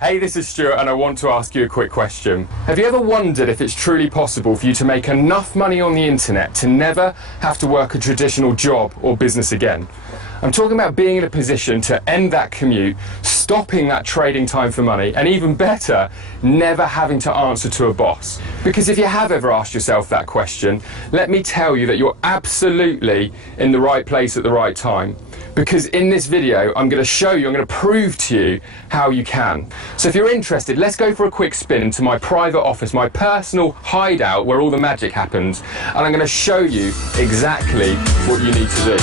Hey, this is Stuart and I want to ask you a quick question. Have you ever wondered if it's truly possible for you to make enough money on the internet to never have to work a traditional job or business again? I'm talking about being in a position to end that commute, stopping that trading time for money, and even better, never having to answer to a boss. Because if you have ever asked yourself that question, let me tell you that you're absolutely in the right place at the right time. Because in this video, I'm going to show you, I'm going to prove to you how you can. So if you're interested, let's go for a quick spin into my private office, my personal hideout where all the magic happens, and I'm going to show you exactly what you need to do.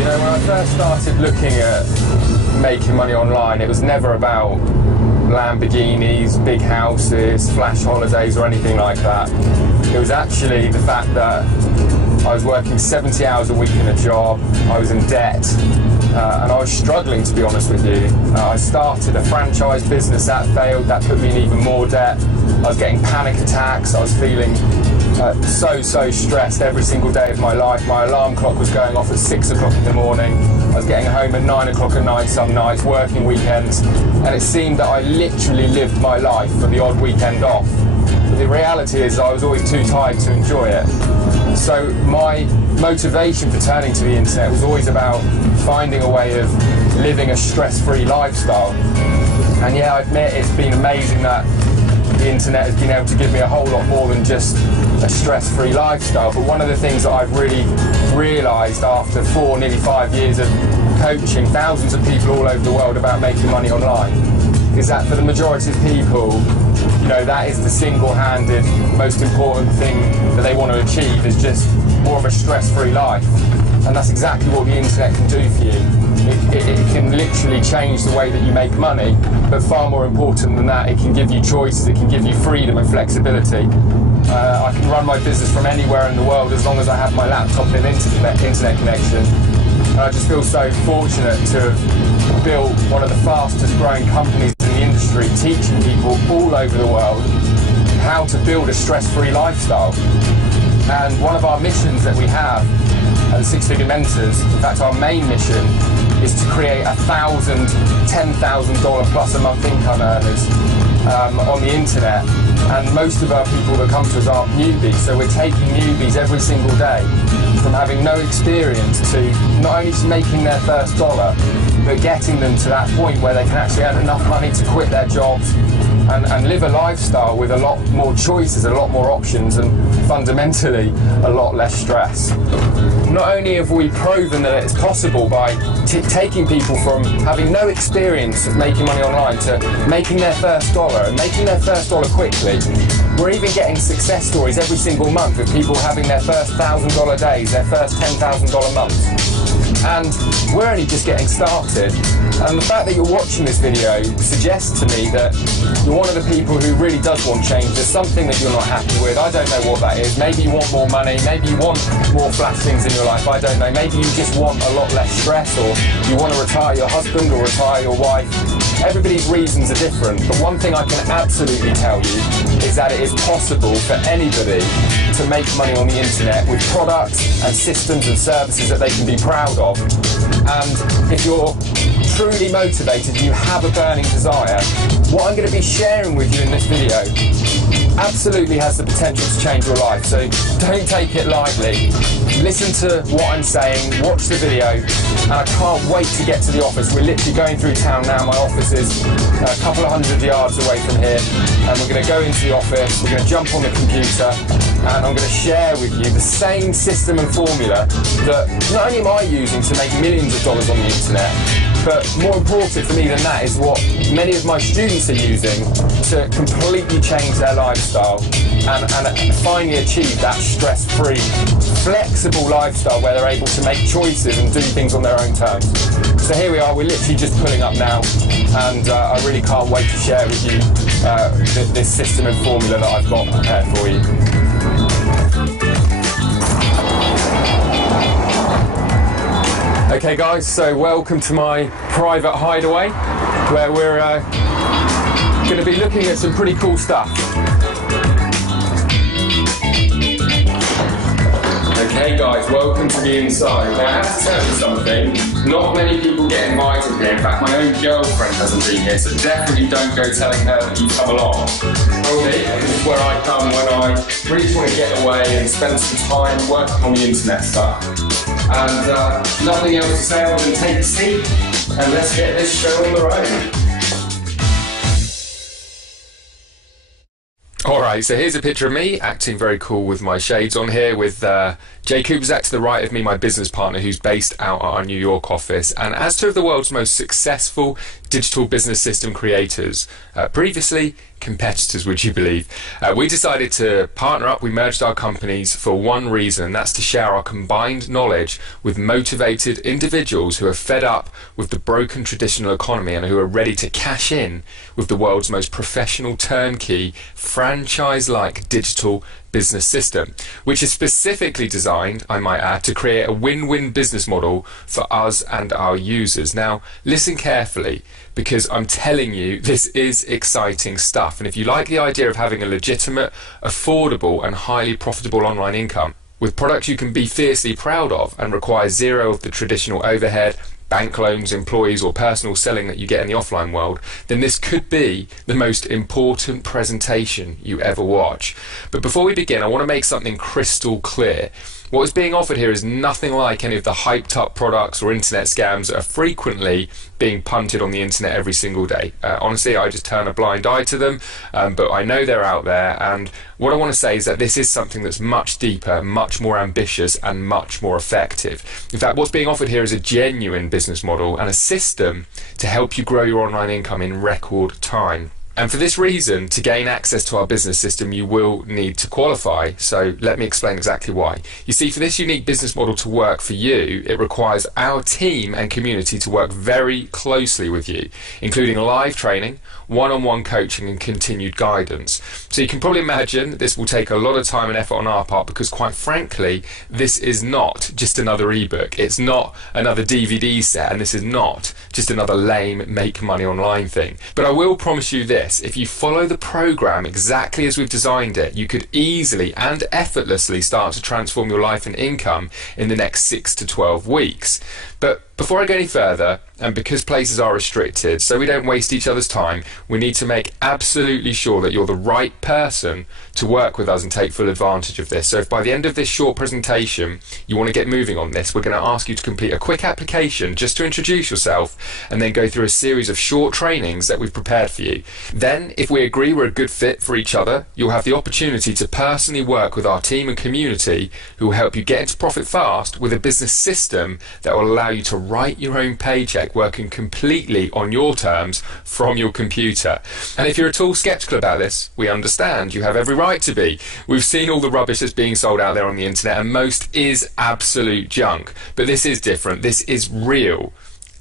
When I first started looking at making money online, it was never about Lamborghinis, big houses, flash holidays or anything like that. It was actually the fact that I was working 70 hours a week in a job, I was in debt, and I was struggling, to be honest with you. I started a franchise business, that failed, that put me in even more debt. I was getting panic attacks, I was feeling so stressed every single day of my life. My alarm clock was going off at 6 o'clock in the morning. I was getting home at 9 o'clock at night some nights, working weekends, and it seemed that I literally lived my life for the odd weekend off. But the reality is I was always too tired to enjoy it. So my motivation for turning to the internet was always about finding a way of living a stress-free lifestyle. And yeah, I admit it's been amazing that the internet has been able to give me a whole lot more than just a stress-free lifestyle. But one of the things that I've really realised after nearly 5 years of coaching thousands of people all over the world about making money online is that for the majority of people, you know, that is the single-handed most important thing that they want to achieve, is just more of a stress-free life. And that's exactly what the internet can do for you. It can literally change the way that you make money, but far more important than that, it can give you choices, it can give you freedom and flexibility. I can run my business from anywhere in the world as long as I have my laptop and internet connection. And I just feel so fortunate to have built one of the fastest growing companies in the industry, teaching people all over the world how to build a stress-free lifestyle. And one of our missions that we have at Six Figure Mentors, in fact our main mission, is to create 1,000, $10,000 plus a month income earners on the internet. And most of our people that come to us aren't newbies, so we're taking newbies every single day from having no experience to not only just making their first dollar, but getting them to that point where they can actually earn enough money to quit their jobs and live a lifestyle with a lot more choices, a lot more options, and fundamentally a lot less stress. Not only have we proven that it's possible by taking people from having no experience of making money online to making their first dollar and making their first dollar quickly, we're even getting success stories every single month of people having their first $1,000 days, their first $10,000 months. And we're only just getting started. And the fact that you're watching this video suggests to me that you're one of the people who really does want change. There's something that you're not happy with. I don't know what that is. Maybe you want more money. Maybe you want more flash things in your life. I don't know. Maybe you just want a lot less stress, or you want to retire your husband or retire your wife. Everybody's reasons are different, but one thing I can absolutely tell you is that it is possible for anybody to make money on the internet with products and systems and services that they can be proud of. And if you're truly motivated, you have a burning desire, what I'm going to be sharing with you in this video absolutely has the potential to change your life. So don't take it lightly. Listen to what I'm saying, watch the video, and I can't wait to get to the office. We're literally going through town now. My office is a couple of 100 yards away from here, and we're going to go into the office, we're going to jump on the computer, and I'm going to share with you the same system and formula that not only am I using to make millions of dollars on the internet, But more important for me than that is what many of my students are using to completely change their lifestyle and finally achieve that stress-free, flexible lifestyle where they're able to make choices and do things on their own terms. So here we are, we're literally just pulling up now, and I really can't wait to share with you this system and formula that I've got prepared for you. Okay guys, so welcome to my private hideaway where we're going to be looking at some pretty cool stuff. Okay guys, welcome to the inside. Now I have to tell you something, not many people get invited here. In fact, my own girlfriend hasn't been here, so definitely don't go telling her that you come along. Okay, this is where I come when I really just want to get away and spend some time working on the internet stuff. And nothing else to say other than take a seat and let's get this show on the road. Alright, so here's a picture of me acting very cool with my shades on here with Jay Kubzak to the right of me, my business partner who's based out at our New York office. And as two of the world's most successful digital business system creators, previously competitors, would you believe, we decided to partner up. We merged our companies for one reason, and that's to share our combined knowledge with motivated individuals who are fed up with the broken traditional economy and who are ready to cash in with the world's most professional turnkey franchise-like digital business system, which is specifically designed, I might add, to create a win-win business model for us and our users. Now, listen carefully, because I'm telling you, this is exciting stuff. And if you like the idea of having a legitimate, affordable, and highly profitable online income with products you can be fiercely proud of and require zero of the traditional overhead, bank loans, employees, or personal selling that you get in the offline world, then this could be the most important presentation you ever watch. But before we begin, I want to make something crystal clear. What is being offered here is nothing like any of the hyped up products or internet scams that are frequently being punted on the internet every single day. Honestly, I just turn a blind eye to them, but I know they're out there, and what I want to say is that this is something that's much deeper, much more ambitious, and much more effective. In fact, what's being offered here is a genuine business model and a system to help you grow your online income in record time. And for this reason, to gain access to our business system, you will need to qualify. So let me explain exactly why. You see, for this unique business model to work for you, it requires our team and community to work very closely with you, including live training, one-on-one coaching, and continued guidance. So you can probably imagine this will take a lot of time and effort on our part, because quite frankly, this is not just another ebook. It's not another DVD set, and this is not just another lame make money online thing. But I will promise you this, if you follow the program exactly as we've designed it, you could easily and effortlessly start to transform your life and income in the next 6 to 12 weeks. But before I go any further, and because places are restricted, so we don't waste each other's time, we need to make absolutely sure that you're the right person to work with us and take full advantage of this. So if by the end of this short presentation you want to get moving on this, we're going to ask you to complete a quick application just to introduce yourself and then go through a series of short trainings that we've prepared for you. Then, if we agree we're a good fit for each other, you'll have the opportunity to personally work with our team and community who will help you get into profit fast with a business system that will allow you to write your own paycheck working completely on your terms from your computer. And if you're at all skeptical about this, we understand. You have every right to be. We've seen all the rubbish that's being sold out there on the internet, and most is absolute junk. But this is different. This is real.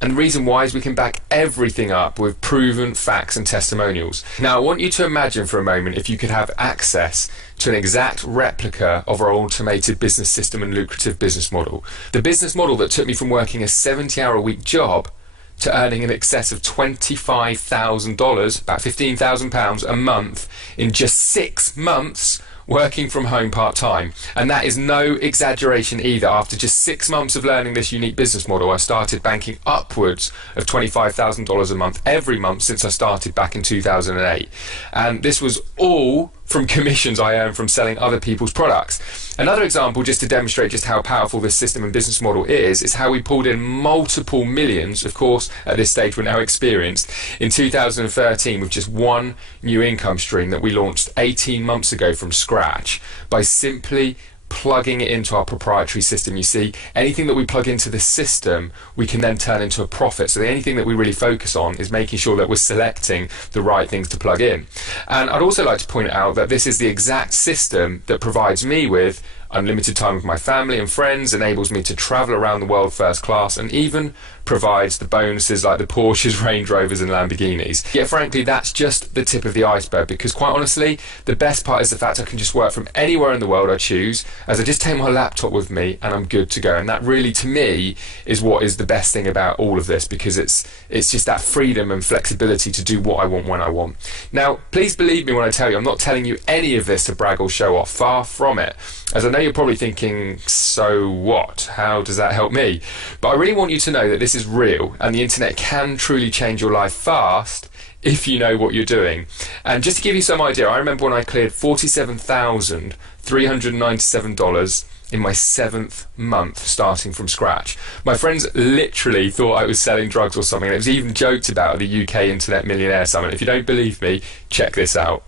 And the reason why is we can back everything up with proven facts and testimonials. Now, I want you to imagine for a moment if you could have access to an exact replica of our automated business system and lucrative business model. The business model that took me from working a 70-hour-a-week job to earning in excess of $25,000, about £15,000 a month in just 6 months, working from home part-time. And that is no exaggeration either. After just 6 months of learning this unique business model, I started banking upwards of $25,000 a month every month since I started back in 2008. And this was all from commissions I earned from selling other people's products. Another example, just to demonstrate just how powerful this system and business model is how we pulled in multiple millions, of course, at this stage we're now experienced, in 2013 with just one new income stream that we launched 18 months ago from scratch by simply plugging it into our proprietary system. You see, anything that we plug into this system, we can then turn into a profit. So the only thing that we really focus on is making sure that we're selecting the right things to plug in. And I'd also like to point out that this is the exact system that provides me with unlimited time with my family and friends, enables me to travel around the world first class, and even provides the bonuses like the Porsches, Range Rovers and Lamborghinis. Yet frankly, that's just the tip of the iceberg, because quite honestly, the best part is the fact I can just work from anywhere in the world I choose, as I just take my laptop with me and I'm good to go. And that really, to me, is what is the best thing about all of this, because it's just that freedom and flexibility to do what I want when I want. Now, please believe me when I tell you, I'm not telling you any of this to brag or show off, far from it. As I know you're probably thinking, so what? How does that help me? But I really want you to know that this is real, and the internet can truly change your life fast if you know what you're doing. And just to give you some idea, I remember when I cleared $47,397 in my 7th month starting from scratch. My friends literally thought I was selling drugs or something, and it was even joked about at the UK Internet Millionaire Summit. If you don't believe me, check this out.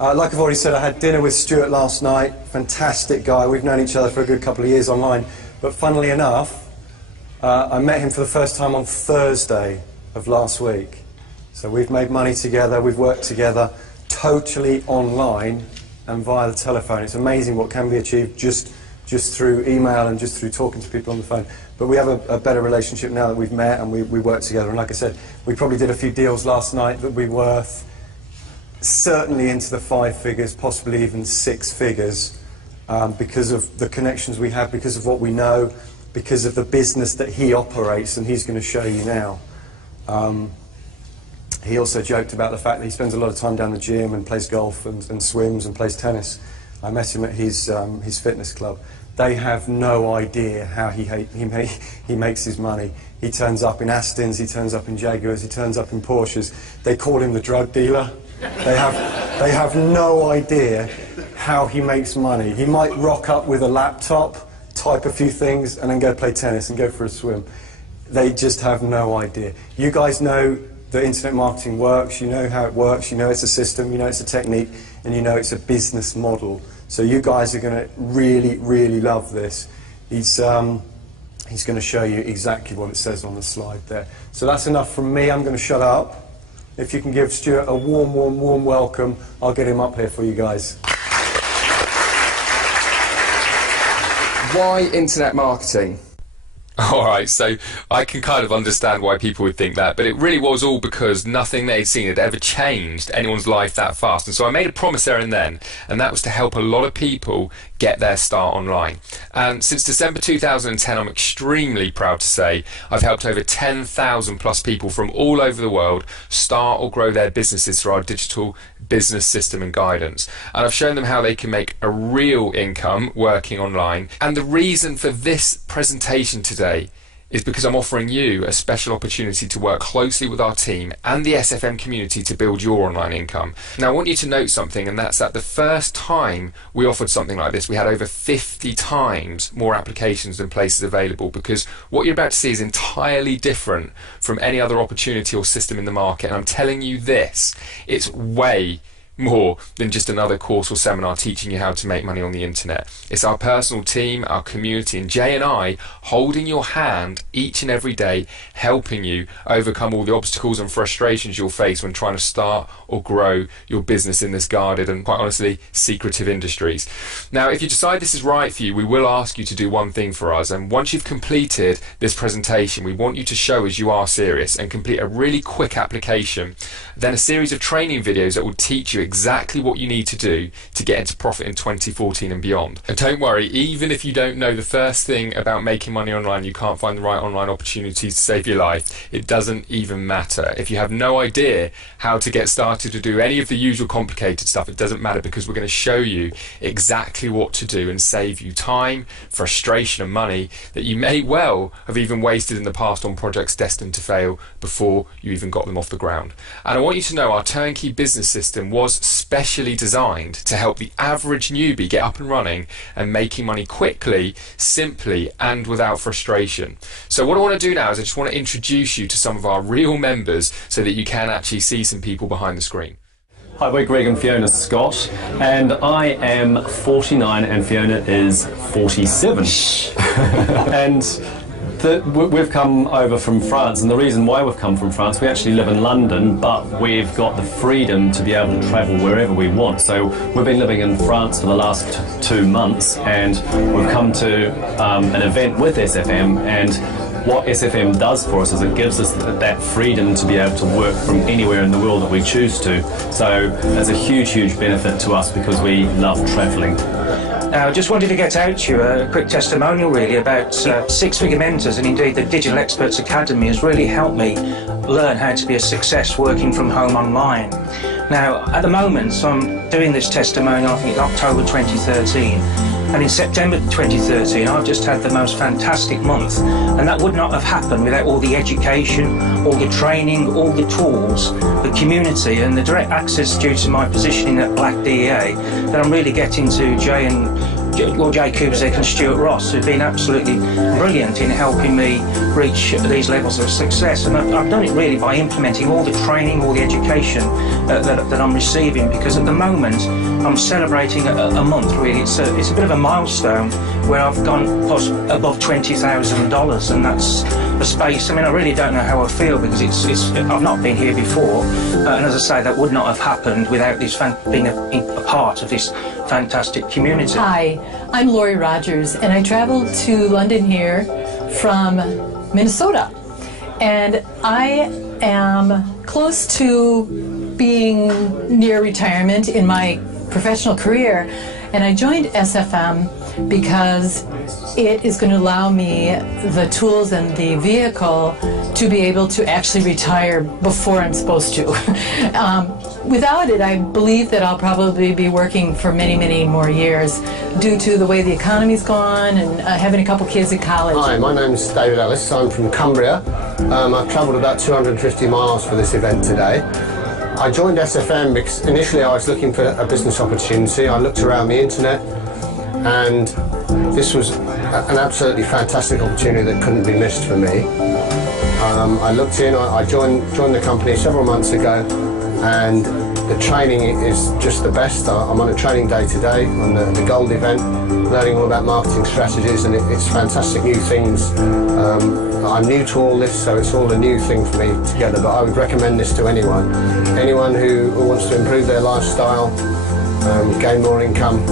Like I've already said, I had dinner with Stuart last night. Fantastic guy. We've known each other for a good couple of years online. But funnily enough, I met him for the first time on Thursday of last week. So we've made money together, we've worked together, totally online and via the telephone. It's amazing what can be achieved just through email and just through talking to people on the phone. But we have a better relationship now that we've met and we work together. And like I said, we probably did a few deals last night that we worth certainly into the 5 figures, possibly even 6 figures, because of the connections we have, because of what we know, because of the business that he operates, and he's going to show you now. He also joked about the fact that he spends a lot of time down the gym and plays golf and swims and plays tennis. I met him at his fitness club. They have no idea how he makes his money. He turns up in Astons, he turns up in Jaguars, he turns up in Porsches. They call him the drug dealer. They have no idea how he makes money. He might rock up with a laptop, type a few things, and then go play tennis and go for a swim. They just have no idea. You guys know that internet marketing works, you know how it works, you know it's a system, you know it's a technique, and you know it's a business model. So you guys are going to really, really love this. He's going to show you exactly what it says on the slide there. So that's enough from me. I'm going to shut up. If you can give Stuart a warm, warm, warm welcome, I'll get him up here for you guys. Why internet marketing? Alright, so I can kind of understand why people would think that, but it really was all because nothing they'd seen had ever changed anyone's life that fast. And so I made a promise there and then, and that was to help a lot of people get their start online. And since December 2010, I'm extremely proud to say I've helped over 10,000 plus people from all over the world start or grow their businesses through our digital business system and guidance. And I've shown them how they can make a real income working online. And the reason for this presentation today is because I'm offering you a special opportunity to work closely with our team and the SFM community to build your online income. Now I want you to note something, and that's that the first time we offered something like this, we had over 50 times more applications than places available, because what you're about to see is entirely different from any other opportunity or system in the market. And I'm telling you this, it's way more than just another course or seminar teaching you how to make money on the internet. It's our personal team, our community, and Jay and I holding your hand each and every day, helping you overcome all the obstacles and frustrations you'll face when trying to start or grow your business in this guarded and, quite honestly, secretive industries. Now, if you decide this is right for you, we will ask you to do one thing for us, and once you've completed this presentation, we want you to show us you are serious and complete a really quick application, then a series of training videos that will teach you exactly what you need to do to get into profit in 2014 and beyond. And don't worry, even if you don't know the first thing about making money online, you can't find the right online opportunities to save your life, it doesn't even matter. If you have no idea how to get started to do any of the usual complicated stuff, it doesn't matter, because we're going to show you exactly what to do and save you time, frustration and money that you may well have even wasted in the past on projects destined to fail before you even got them off the ground. And I want you to know our turnkey business system was specially designed to help the average newbie get up and running and making money quickly, simply, and without frustration. So what I want to do now is I just want to introduce you to some of our real members so that you can actually see some people behind the screen. Hi, we're Greg and Fiona Scott, and I am 49 and Fiona is 47. And we've come over from France, and the reason why we've come from France, we actually live in London, but we've got the freedom to be able to travel wherever we want. So we've been living in France for the last 2 months, and we've come to an event with SFM, and what SFM does for us is it gives us that freedom to be able to work from anywhere in the world that we choose to. So it's a huge, huge benefit to us because we love travelling. I just wanted to get out to you a quick testimonial really about Six Figure Mentors, and indeed the Digital Experts Academy has really helped me learn how to be a success working from home online. Now at the moment, so I'm doing this testimonial, I think it's October 2013, and in September 2013 I've just had the most fantastic month, and that would not have happened without all the education, all the training, all the tools, the community and the direct access due to my positioning at Black DEA that I'm really getting to Jay Kubzik and Stuart Ross, who've been absolutely brilliant in helping me reach these levels of success. And I've done it really by implementing all the training, all the education that I'm receiving, because at the moment I'm celebrating a month really. It's a bit of a milestone where I've gone above $20,000, and that's a space. I mean, I really don't know how I feel because I've not been here before, and as I say, that would not have happened without this being a part of this fantastic community. Hi, I'm Lori Rogers, and I traveled to London here from Minnesota, and I am close to being near retirement in my professional career, and I joined SFM because it is going to allow me the tools and the vehicle to be able to actually retire before I'm supposed to. Without it, I believe that I'll probably be working for many, many more years due to the way the economy's gone and having a couple kids at college. Hi, my name's David Ellis. I'm from Cumbria. I've travelled about 250 miles for this event today. I joined SFM because initially I was looking for a business opportunity. I looked around the internet, and this was an absolutely fantastic opportunity that couldn't be missed for me. I looked in, I joined the company several months ago, and the training is just the best. I'm on a training day today on the Gold event, learning all about marketing strategies, and it's fantastic new things. I'm new to all this, so it's all a new thing for me together, but I would recommend this to anyone who wants to improve their lifestyle, gain more income.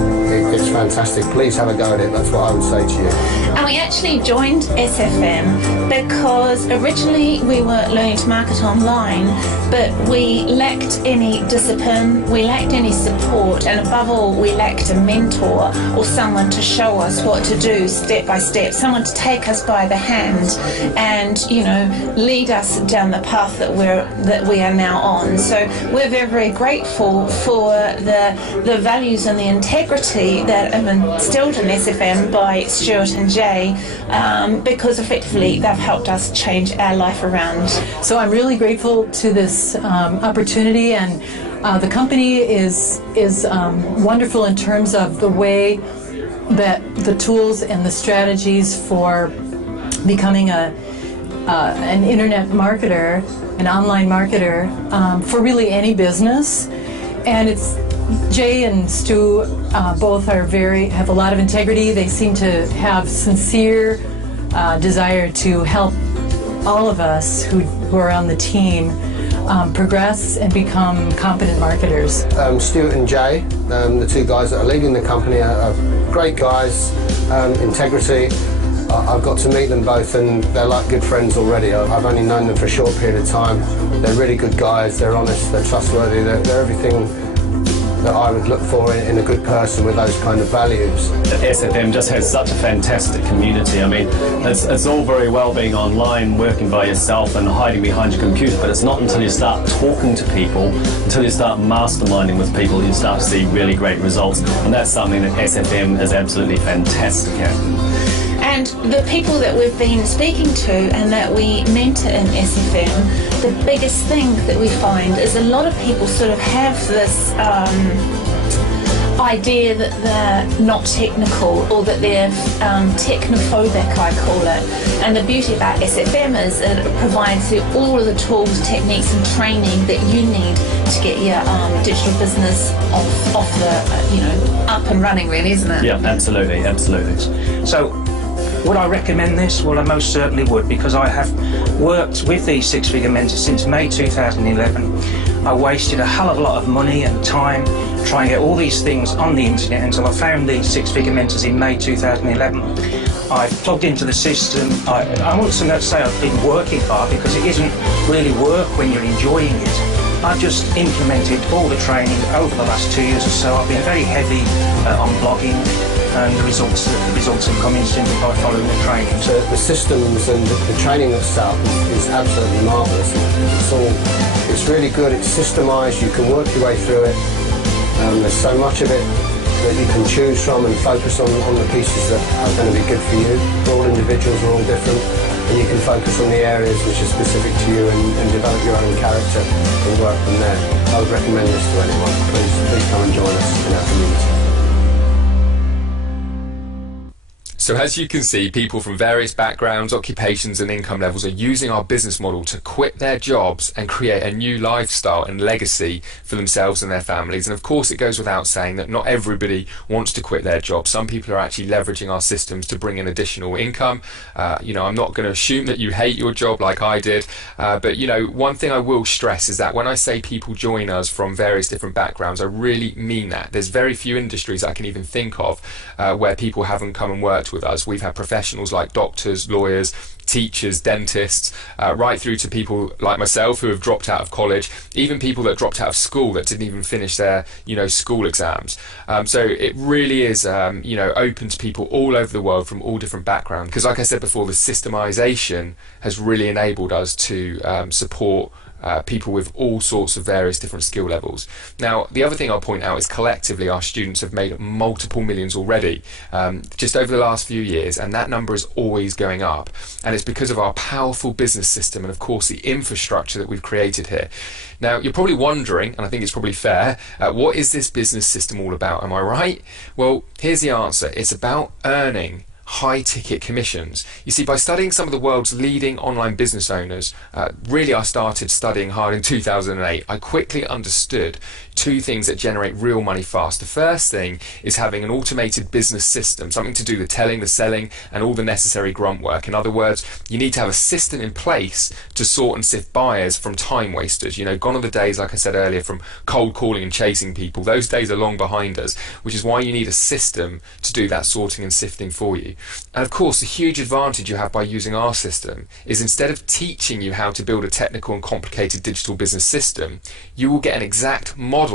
It's fantastic. Please have a go at it. That's what I would say to you. And we actually joined SFM because originally we were learning to market online, but we lacked any discipline, we lacked any support, and above all we lacked a mentor or someone to show us what to do step by step, someone to take us by the hand and, you know, lead us down the path that we are now on. So we're very, very grateful for the values and the integrity that have been instilled in SFM by Stuart and Jay, because effectively they've helped us change our life around. So I'm really grateful to this opportunity, and the company is wonderful in terms of the way that the tools and the strategies for becoming an internet marketer, an online marketer, for really any business. And it's Jay and Stu both have a lot of integrity. They seem to have sincere desire to help all of us who are on the team progress and become competent marketers. Stuart and Jay, the two guys that are leading the company, are great guys, integrity. I've got to meet them both, and they're like good friends already. I've only known them for a short period of time. They're really good guys, they're honest, they're trustworthy, they're everything that I would look for in a good person with those kind of values. SFM just has such a fantastic community. I mean, it's all very well being online, working by yourself and hiding behind your computer, but it's not until you start talking to people, until you start masterminding with people, you start to see really great results. And that's something that SFM is absolutely fantastic at. And the people that we've been speaking to and that we mentor in SFM, the biggest thing that we find is a lot of people sort of have this idea that they're not technical or that they're technophobic, I call it. And the beauty about SFM is it provides you all of the tools, techniques and training that you need to get your digital business off the, up and running, really, isn't it? Yeah, absolutely, absolutely. So, would I recommend this? Well, I most certainly would, because I have worked with these six-figure mentors since May 2011. I wasted a hell of a lot of money and time trying to get all these things on the internet until I found these six-figure mentors in May 2011. I've plugged into the system. I wasn't say I've been working hard, because it isn't really work when you're enjoying it. I've just implemented all the training over the last 2 years or so. I've been very heavy on blogging, and the results have come in simply by following the training. So the systems and the training that's set up is absolutely marvellous. It's really good. It's systemised. You can work your way through it. There's so much of it that you can choose from and focus on the pieces that are going to be good for you. All individuals are all different, and you can focus on the areas which are specific to you and develop your own character and work from there. I would recommend this to anyone. Please come and join us in our community. So as you can see, people from various backgrounds, occupations and income levels are using our business model to quit their jobs and create a new lifestyle and legacy for themselves and their families. And of course, it goes without saying that not everybody wants to quit their job. Some people are actually leveraging our systems to bring in additional income. I'm not going to assume that you hate your job like I did, but one thing I will stress is that when I say people join us from various different backgrounds, I really mean that. There's very few industries I can even think of where people haven't come and worked with us. We've had professionals like doctors, lawyers, teachers, dentists, right through to people like myself who have dropped out of college, even people that dropped out of school that didn't even finish their school exams. So it really is open to people all over the world from all different backgrounds, because like I said before, the systemization has really enabled us to support people with all sorts of various different skill levels. Now, the other thing I'll point out is collectively our students have made multiple millions already just over the last few years, and that number is always going up. And it's because of our powerful business system and of course the infrastructure that we've created here. Now, you're probably wondering, and I think it's probably fair, what is this business system all about? Am I right? Well, here's the answer. It's about earning high-ticket commissions. You see, by studying some of the world's leading online business owners, really I started studying hard in 2008, I quickly understood two things that generate real money fast. The first thing is having an automated business system, something to do the telling, the selling, and all the necessary grunt work. In other words, you need to have a system in place to sort and sift buyers from time wasters. Gone are the days, like I said earlier, from cold calling and chasing people. Those days are long behind us, which is why you need a system to do that sorting and sifting for you. And of course, the huge advantage you have by using our system is instead of teaching you how to build a technical and complicated digital business system, you will get an exact model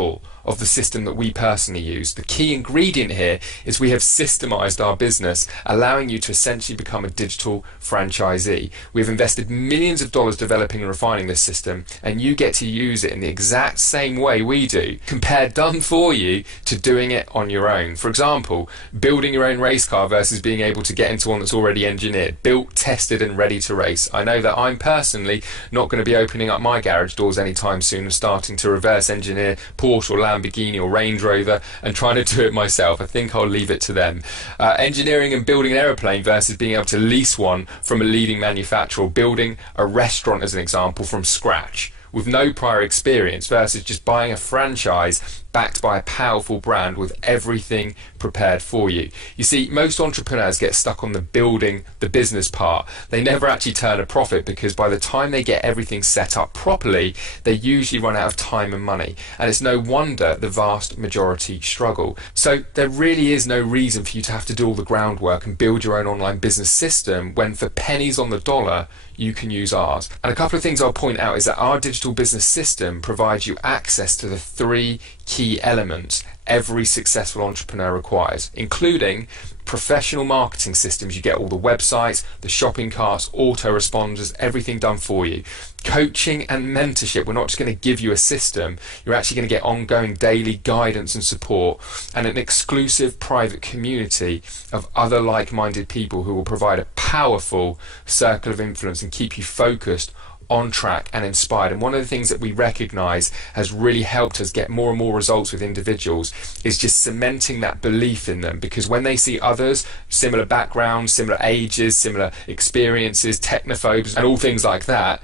of the system that we personally use. The key ingredient here is we have systemized our business, allowing you to essentially become a digital franchisee. We've invested millions of dollars developing and refining this system, and you get to use it in the exact same way we do, compared done for you to doing it on your own. For example, building your own race car versus being able to get into one that's already engineered, built, tested and ready to race. I know that I'm personally not going to be opening up my garage doors anytime soon and starting to reverse engineer Porsche or Lamborghini or Range Rover and trying to do it myself. I think I'll leave it to them. Engineering and building an aeroplane versus being able to lease one from a leading manufacturer, or building a restaurant as an example from scratch with no prior experience versus just buying a franchise backed by a powerful brand with everything prepared for you. You see, most entrepreneurs get stuck on the building the business part. They never actually turn a profit because by the time they get everything set up properly, they usually run out of time and money. And it's no wonder the vast majority struggle. So there really is no reason for you to have to do all the groundwork and build your own online business system when for pennies on the dollar, you can use ours. And a couple of things I'll point out is that our digital business system provides you access to the three key elements every successful entrepreneur requires, including professional marketing systems. You get all the websites, the shopping carts, autoresponders, everything done for you. Coaching and mentorship. We're not just going to give you a system, you're actually going to get ongoing daily guidance and support, and an exclusive private community of other like-minded people who will provide a powerful circle of influence and keep you focused on track and inspired. And one of the things that we recognise has really helped us get more and more results with individuals is just cementing that belief in them, because when they see others, similar backgrounds, similar ages, similar experiences, technophobes and all things like that,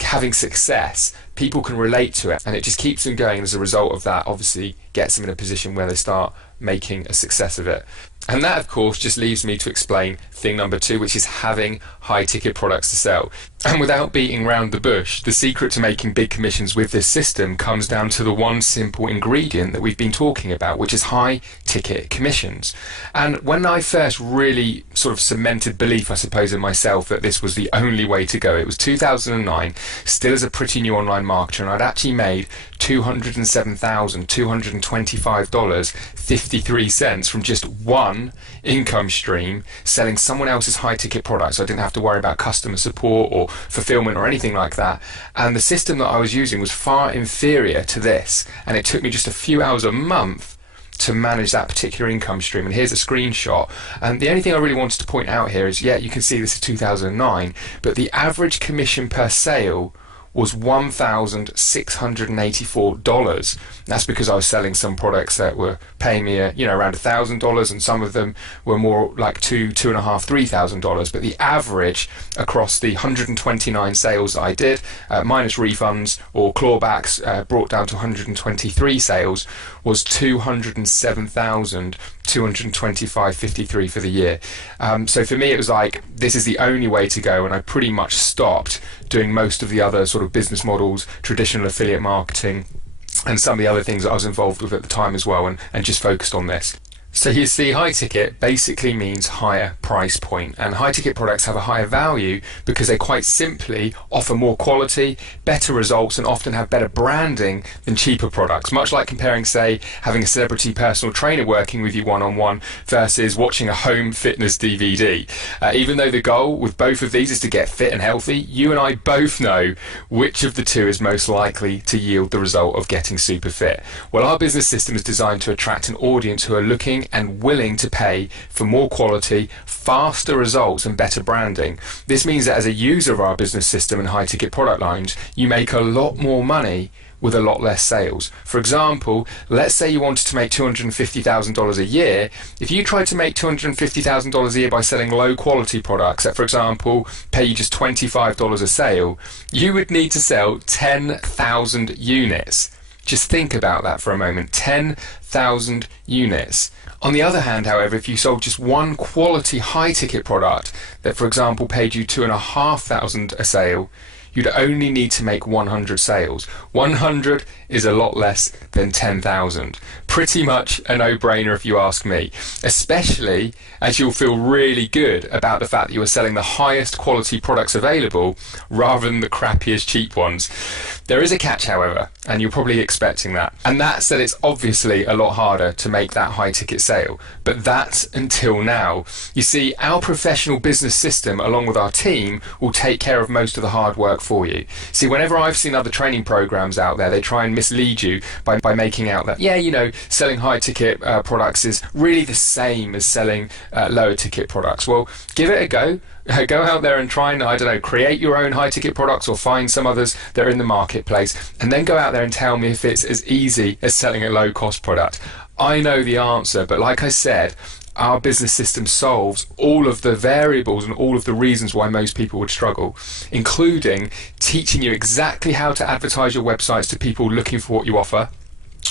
having success, people can relate to it, and it just keeps them going. As a result of that, obviously gets them in a position where they start making a success of it. And that, of course, just leaves me to explain thing number 2, which is having high ticket products to sell. And without beating round the bush, the secret to making big commissions with this system comes down to the one simple ingredient that we've been talking about, which is high ticket commissions. And when I first really sort of cemented belief, I suppose, in myself that this was the only way to go, it was 2009, still as a pretty new online marketer, and I'd actually made $207,225.53 from just one income stream selling someone else's high ticket products. I didn't have to worry about customer support or fulfillment or anything like that, and the system that I was using was far inferior to this, and it took me just a few hours a month to manage that particular income stream. And here's a screenshot, and the only thing I really wanted to point out here is, you can see this is 2009, but the average commission per sale was $1,684. That's because I was selling some products that were paying me around $1,000, and some of them were more like $2,500, $3,000. But the average across the 129 sales that I did, minus refunds or clawbacks, brought down to 123 sales, was $207,225.53 for the year. So for me, it was like, this is the only way to go, and I pretty much stopped doing most of the other sort of business models, traditional affiliate marketing, and some of the other things that I was involved with at the time as well, and just focused on this. So you see, high ticket basically means higher price point, and high ticket products have a higher value because they quite simply offer more quality, better results, and often have better branding than cheaper products. Much like comparing, say, having a celebrity personal trainer working with you one-on-one versus watching a home fitness DVD. Even though the goal with both of these is to get fit and healthy, you and I both know which of the two is most likely to yield the result of getting super fit. Well, our business system is designed to attract an audience who are looking and willing to pay for more quality, faster results, and better branding. This means that as a user of our business system and high ticket product lines, you make a lot more money with a lot less sales. For example, let's say you wanted to make $250,000 a year. If you tried to make $250,000 a year by selling low quality products that, for example, pay you just $25 a sale, you would need to sell 10,000 units. Just think about that for a moment, 10,000 units. On the other hand, however, if you sold just one quality high-ticket product that, for example, paid you $2,500 a sale, you'd only need to make 100 sales. 100 is a lot less than 10,000. Pretty much a no-brainer if you ask me, especially as you'll feel really good about the fact that you are selling the highest quality products available rather than the crappiest cheap ones. There is a catch, however, and you're probably expecting that, and that's that it's obviously a lot harder to make that high ticket sale, but that's until now. You see, our professional business system, along with our team, will take care of most of the hard work for you. See, whenever I've seen other training programs out there, they try and mislead you by making out that, selling high ticket products is really the same as selling lower ticket products. Well, give it a go. Go out there and try and, create your own high ticket products or find some others that are in the marketplace, and then go out there and tell me if it's as easy as selling a low cost product. I know the answer, but like I said, our business system solves all of the variables and all of the reasons why most people would struggle, including teaching you exactly how to advertise your websites to people looking for what you offer,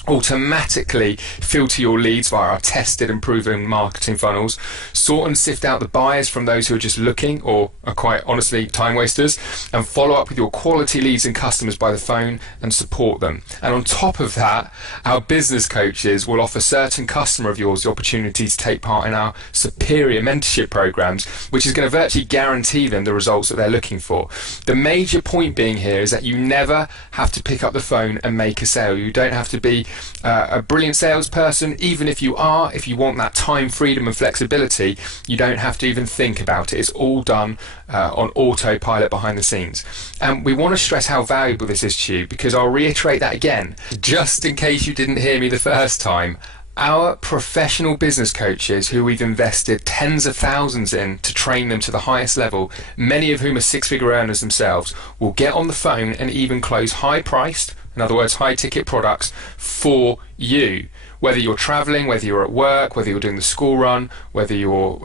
automatically filter your leads via our tested and proven marketing funnels, sort and sift out the buyers from those who are just looking or are quite honestly time wasters, and follow up with your quality leads and customers by the phone and support them. And on top of that, our business coaches will offer certain customer of yours the opportunity to take part in our superior mentorship programs, which is going to virtually guarantee them the results that they're looking for. The major point being here is that you never have to pick up the phone and make a sale. You don't have to be a brilliant salesperson. Even if you are, if you want that time freedom and flexibility, you don't have to even think about it. It's all done on autopilot behind the scenes. And we want to stress how valuable this is to you, because I'll reiterate that again, just in case you didn't hear me the first time. Our professional business coaches, who we've invested tens of thousands in to train them to the highest level, many of whom are six-figure earners themselves, will get on the phone and even close high-priced, in other words, high-ticket products for you. Whether you're traveling, whether you're at work, whether you're doing the school run, whether you're,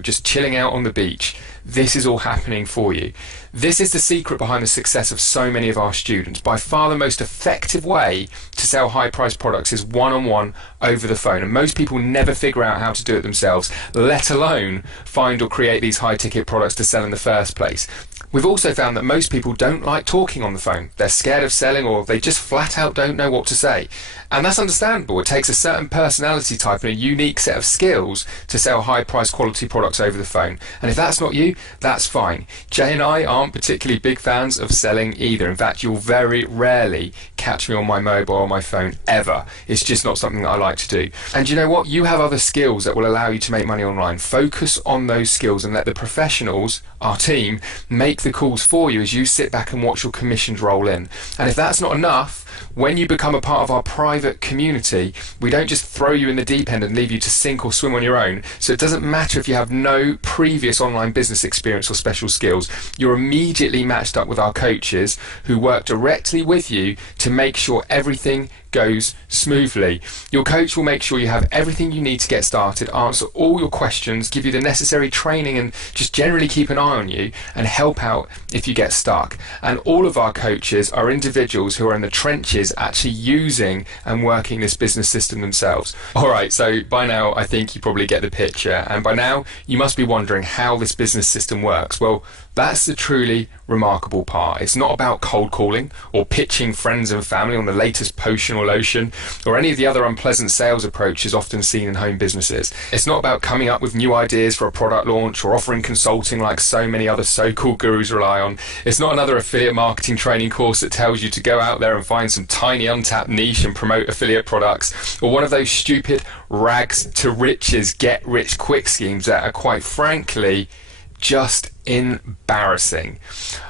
just chilling out on the beach, this is all happening for you. This is the secret behind the success of so many of our students. By far the most effective way to sell high-priced products is one-on-one over the phone. And most people never figure out how to do it themselves, let alone find or create these high-ticket products to sell in the first place. We've also found that most people don't like talking on the phone. They're scared of selling, or they just flat out don't know what to say. And that's understandable. It takes a certain personality type and a unique set of skills to sell high-priced quality products over the phone. And if that's not you, that's fine. Jay and I aren't particularly big fans of selling either. In fact, you'll very rarely catch me on my mobile or my phone ever. It's just not something that I like to do. And you know what? You have other skills that will allow you to make money online. Focus on those skills and let the professionals, our team, make the calls for you as you sit back and watch your commissions roll in. And if that's not enough, when you become a part of our private community, we don't just throw you in the deep end and leave you to sink or swim on your own. So it doesn't matter if you have no previous online business experience or special skills. You're immediately matched up with our coaches who work directly with you to make sure everything goes smoothly. Your coach will make sure you have everything you need to get started, answer all your questions, give you the necessary training, and just generally keep an eye on you and help out if you get stuck. And all of our coaches are individuals who are in the trenches actually using and working this business system themselves. Alright, so by now I think you probably get the picture, and by now you must be wondering how this business system works. Well, that's the truly remarkable part. It's not about cold calling or pitching friends and family on the latest potion or lotion or any of the other unpleasant sales approaches often seen in home businesses. It's not about coming up with new ideas for a product launch or offering consulting like so many other so-called gurus rely on. It's not another affiliate marketing training course that tells you to go out there and find some tiny untapped niche and promote affiliate products, or one of those stupid rags to riches get rich quick schemes that are quite frankly just embarrassing.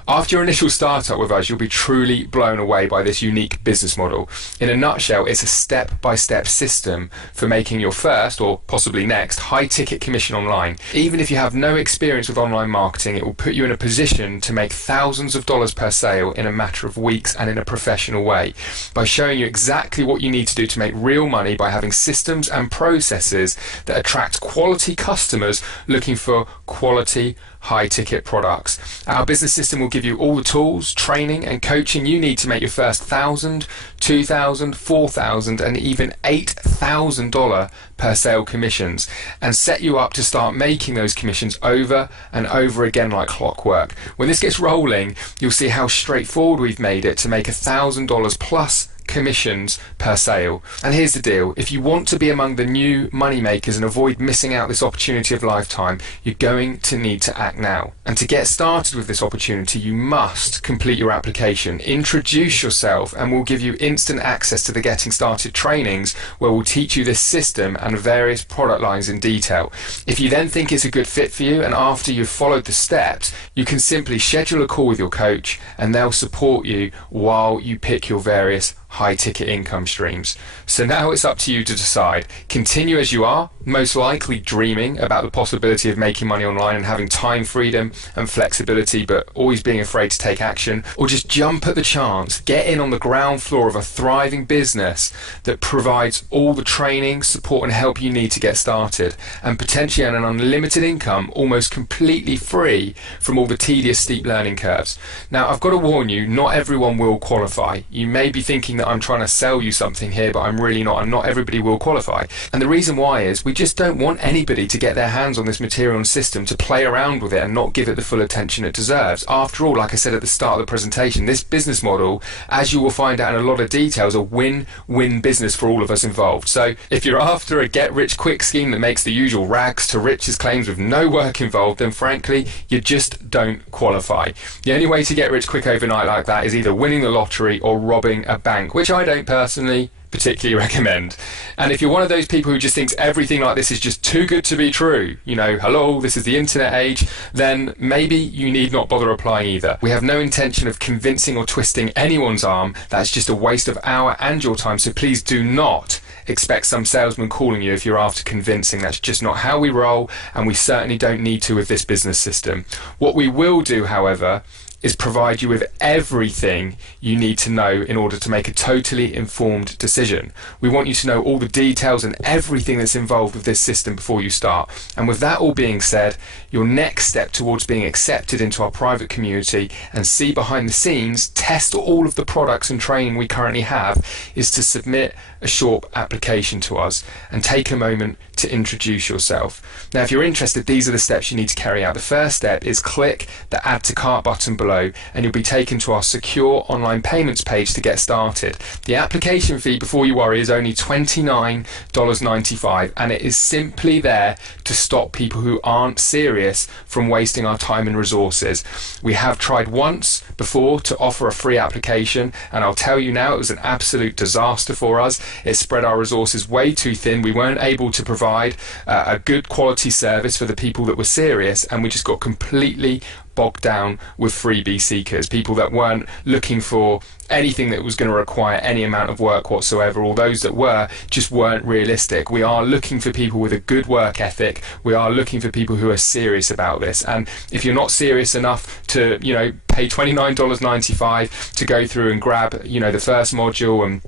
After your initial startup with us, you'll be truly blown away by this unique business model. In a nutshell, it's a step-by-step system for making your first, or possibly next, high-ticket commission online. Even if you have no experience with online marketing, it will put you in a position to make thousands of dollars per sale in a matter of weeks and in a professional way, by showing you exactly what you need to do to make real money by having systems and processes that attract quality customers looking for quality high-ticket products. Our business system will give you all the tools, training and coaching you need to make your first $1,000, $2,000, $4,000 and even $8,000 per sale commissions, and set you up to start making those commissions over and over again like clockwork. When this gets rolling, you'll see how straightforward we've made it to make $1,000 plus commissions per sale. And here's the deal: if you want to be among the new money makers and avoid missing out this opportunity of a lifetime, you're going to need to act now. And to get started with this opportunity, you must complete your application, introduce yourself, and we'll give you instant access to the Getting Started trainings, where we'll teach you this system and various product lines in detail. If you then think it's a good fit for you, and after you've followed the steps, you can simply schedule a call with your coach and they'll support you while you pick your various high-ticket income streams. So now it's up to you to decide. Continue as you are, most likely dreaming about the possibility of making money online and having time freedom and flexibility, but always being afraid to take action, or just jump at the chance, get in on the ground floor of a thriving business that provides all the training, support and help you need to get started, and potentially earn an unlimited income almost completely free from all the tedious steep learning curves. Now, I've got to warn you, not everyone will qualify. You may be thinking that I'm trying to sell you something here, but I'm really not, and not everybody will qualify. And the reason why is we just don't want anybody to get their hands on this material and system, to play around with it and not give it the full attention it deserves. After all, like I said at the start of the presentation, this business model, as you will find out in a lot of detail, is a win-win business for all of us involved. So if you're after a get-rich-quick scheme that makes the usual rags to riches claims with no work involved, then frankly, you just don't qualify. The only way to get rich quick overnight like that is either winning the lottery or robbing a bank, which I don't personally particularly recommend. And if you're one of those people who just thinks everything like this is just too good to be true, you know, hello, this is the internet age, then maybe you need not bother applying either. We have no intention of convincing or twisting anyone's arm. That's just a waste of our and your time, so please do not expect some salesman calling you if you're after convincing. That's just not how we roll, and we certainly don't need to with this business system. What we will do, however, is provide you with everything you need to know in order to make a totally informed decision. We want you to know all the details and everything that's involved with this system before you start. And with that all being said, your next step towards being accepted into our private community and see behind the scenes, test all of the products and training we currently have, is to submit a short application to us and take a moment to introduce yourself. Now, if you're interested, these are the steps you need to carry out. The first step is click the Add to Cart button below and you'll be taken to our secure online payments page to get started. The application fee, before you worry, is only $29.95, and it is simply there to stop people who aren't serious from wasting our time and resources. We have tried once before to offer a free application, and I'll tell you now, it was an absolute disaster for us. It spread our resources way too thin. We weren't able to provide a good quality service for the people that were serious, and we just got completely bogged down with freebie seekers, people that weren't looking for anything that was going to require any amount of work whatsoever, or those that were just weren't realistic. We are looking for people with a good work ethic. We are looking for people who are serious about this, and if you're not serious enough to, pay $29.95 to go through and grab, the first module and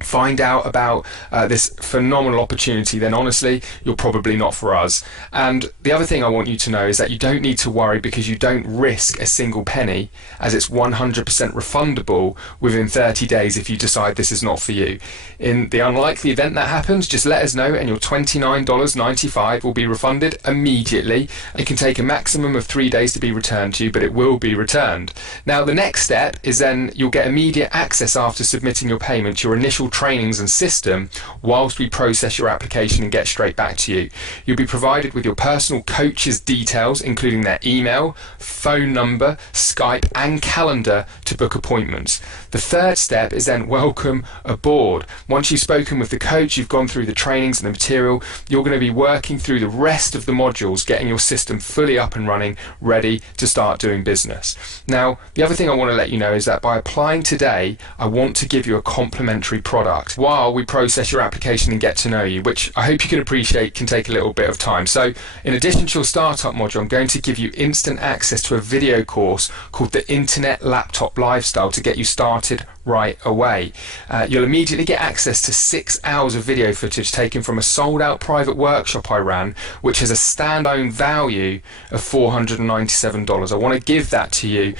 find out about this phenomenal opportunity, then honestly, you're probably not for us. And the other thing I want you to know is that you don't need to worry, because you don't risk a single penny, as it's 100% refundable within 30 days if you decide this is not for you. In the unlikely event that happens, just let us know and your $29.95 will be refunded immediately. It can take a maximum of 3 days to be returned to you, but it will be returned. Now, the next step is then you'll get immediate access after submitting your payment, your initial trainings and system, whilst we process your application and get straight back to you. You'll be provided with your personal coach's details, including their email, phone number, Skype and calendar to book appointments. The third step is then welcome aboard. Once you've spoken with the coach, you've gone through the trainings and the material, you're going to be working through the rest of the modules, getting your system fully up and running, ready to start doing business. Now, the other thing I want to let you know is that by applying today, I want to give you a complimentary product while we process your application and get to know you, which I hope you can appreciate can take a little bit of time. So in addition to your startup module, I'm going to give you instant access to a video course called the Internet Laptop Lifestyle to get you started right away. You'll immediately get access to 6 hours of video footage taken from a sold out private workshop I ran, which has a standalone value of $497. I want to give that to you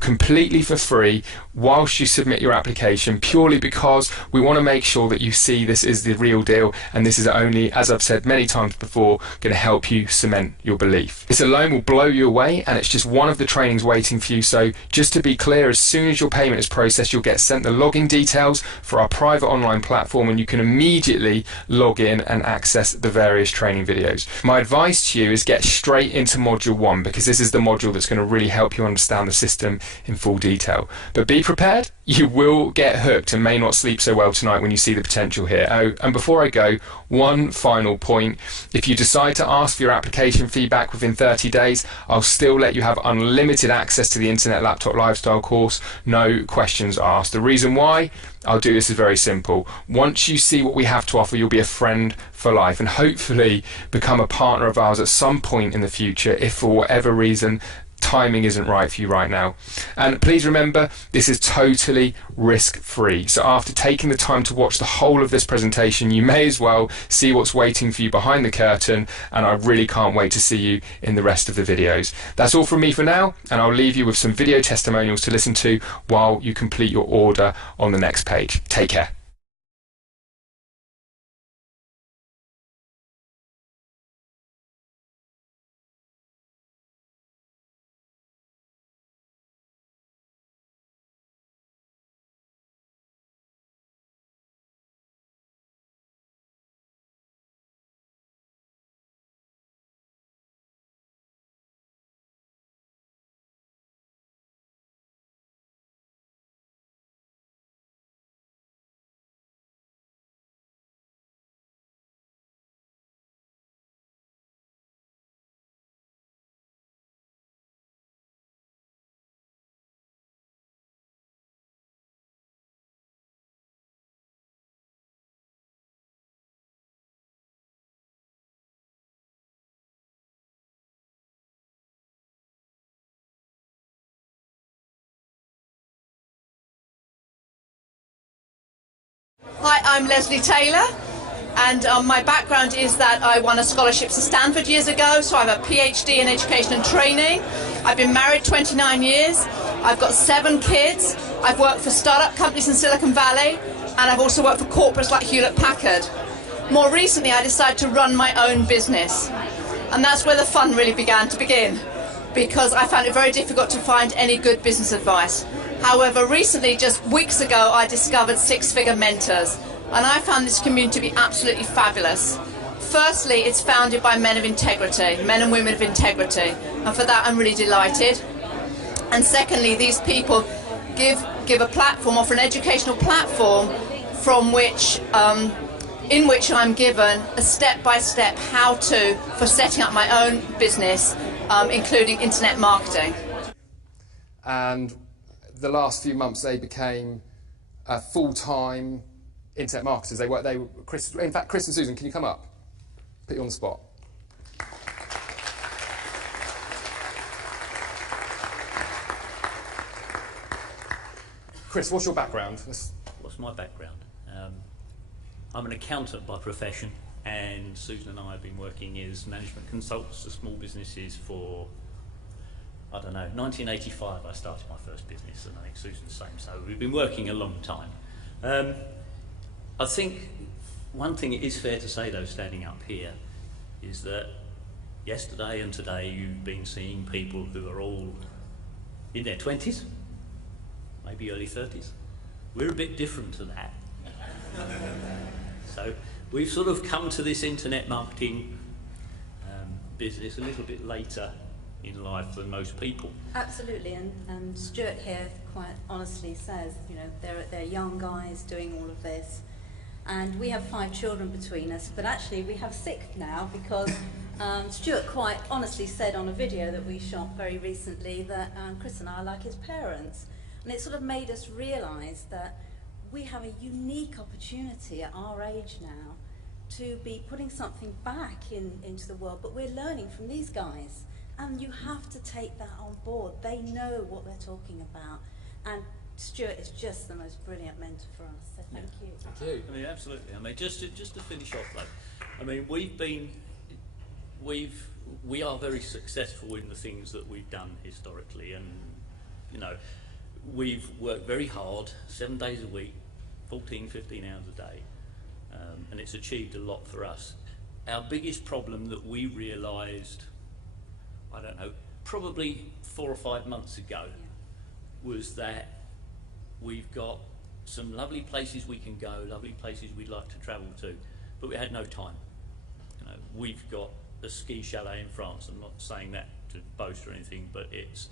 completely for free whilst you submit your application, purely because we want to make sure that you see this is the real deal, and this is only, as I've said many times before, going to help you cement your belief. This alone will blow you away, and it's just one of the trainings waiting for you. So just to be clear, as soon as your payment is processed, you'll get sent the login details for our private online platform, and you can immediately log in and access the various training videos. My advice to you is get straight into module 1, because this is the module that's going to really help you understand the system in full detail. But be prepared, you will get hooked and may not sleep so well tonight when you see the potential here. Oh, and before I go, one final point. If you decide to ask for your application feedback within 30 days, I'll still let you have unlimited access to the Internet Laptop Lifestyle course, no questions asked. The reason why I'll do this is very simple. Once you see what we have to offer, you'll be a friend for life and hopefully become a partner of ours at some point in the future, if for whatever reason timing isn't right for you right now. And please remember, this is totally risk-free. So after taking the time to watch the whole of this presentation, you may as well see what's waiting for you behind the curtain, and I really can't wait to see you in the rest of the videos. That's all from me for now, and I'll leave you with some video testimonials to listen to while you complete your order on the next page. Take care. Hi, I'm Leslie Taylor, and my background is that I won a scholarship to Stanford years ago, so I have a PhD in education and training. I've been married 29 years, I've got 7 kids, I've worked for startup companies in Silicon Valley, and I've also worked for corporates like Hewlett-Packard. More recently, I decided to run my own business, and that's where the fun really began to begin, because I found it very difficult to find any good business advice. However, recently, just weeks ago, I discovered Six Figure Mentors, and I found this community to be absolutely fabulous. Firstly, it's founded by men of integrity, men and women of integrity, and for that I'm really delighted. And secondly, these people give a platform, offer an educational platform from which, in which I'm given a step-by-step how-to for setting up my own business, including internet marketing. And the last few months they became full-time internet marketers. In fact, Chris and Susan, can you come up? Put you on the spot. Chris, what's your background? What's my background? I'm an accountant by profession, and Susan and I have been working as management consultants to small businesses for, I don't know, 1985 I started my first business, and I think Susan's the same, so we've been working a long time. I think one thing it is fair to say though, standing up here, is that yesterday and today you've been seeing people who are all in their 20s, maybe early 30s. We're a bit different to that. So we've sort of come to this internet marketing business a little bit later in life than most people. Absolutely, and Stuart here quite honestly says, you know, they're young guys doing all of this, and we have 5 children between us, but actually we have 6 now, because Stuart quite honestly said on a video that we shot very recently that Chris and I are like his parents, and it sort of made us realise that we have a unique opportunity at our age now to be putting something back into the world, but we're learning from these guys. And you have to take that on board. They know what they're talking about. And Stuart is just the most brilliant mentor for us, so thank you. Thank you. I mean, absolutely. I mean, just to finish off though, I mean, we are very successful in the things that we've done historically, and, you know, we've worked very hard, 7 days a week, 14, 15 hours a day, and it's achieved a lot for us. Our biggest problem that we realised, I don't know, probably 4 or 5 months ago, was that we've got some lovely places we can go, lovely places we'd like to travel to, but we had no time. You know, we've got a ski chalet in France. I'm not saying that to boast or anything, but it's,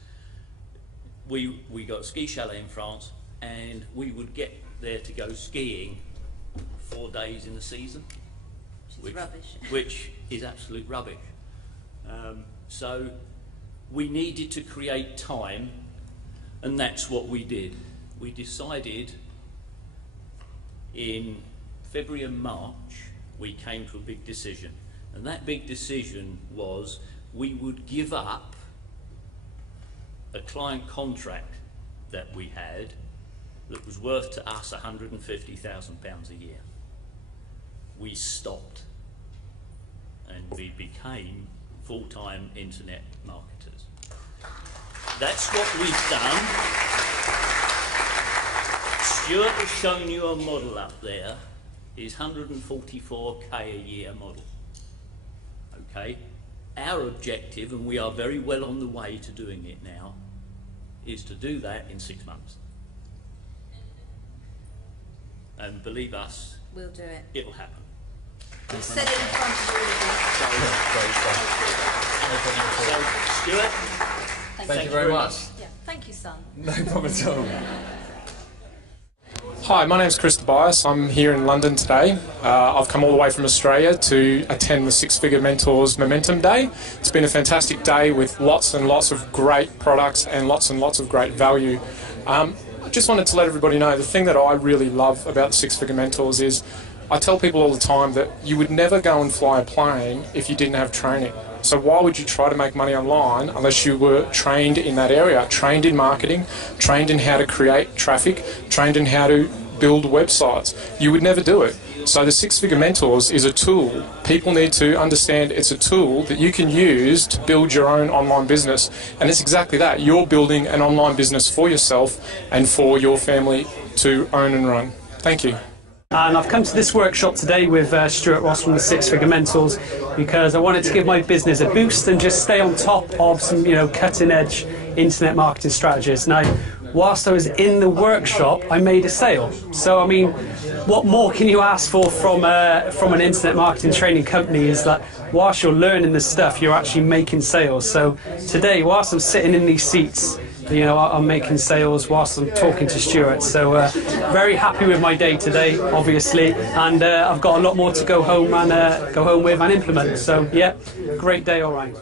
we got a ski chalet in France, and we would get there to go skiing 4 days in the season, which is rubbish. Which is absolute rubbish. So we needed to create time, and that's what we did. We decided in February and March, we came to a big decision. And that big decision was we would give up a client contract that we had that was worth to us £150,000 a year. We stopped, and we became full-time internet marketers. That's what we've done. Stuart has shown you a model up there, his 144k a year model. Okay, our objective, and we are very well on the way to doing it now, is to do that in 6 months. And believe us, we'll do it. It'll happen. We've said it in front of all of you. So, Stuart, thank you very much. Yeah, thank you, son. No problem at all. Hi, my name's Chris Tobias. I'm here in London today. I've come all the way from Australia to attend the Six Figure Mentors Momentum Day. It's been a fantastic day with lots and lots of great products and lots of great value. I just wanted to let everybody know the thing that I really love about the Six Figure Mentors is I tell people all the time that you would never go and fly a plane if you didn't have training. So why would you try to make money online unless you were trained in that area, trained in marketing, trained in how to create traffic, trained in how to build websites. You would never do it. So the Six Figure Mentors is a tool. People need to understand it's a tool that you can use to build your own online business. And it's exactly that. You're building an online business for yourself and for your family to own and run. Thank you. And I've come to this workshop today with Stuart Ross from the Six Figure Mentors because I wanted to give my business a boost and just stay on top of some, cutting edge internet marketing strategies. Now, whilst I was in the workshop, I made a sale. So, I mean, what more can you ask for from an internet marketing training company is that whilst you're learning this stuff, you're actually making sales. So today, whilst I'm sitting in these seats, I'm making sales whilst I'm talking to Stuart. So very happy with my day today, obviously, and I've got a lot more to go home with and implement. So yeah, great day all right.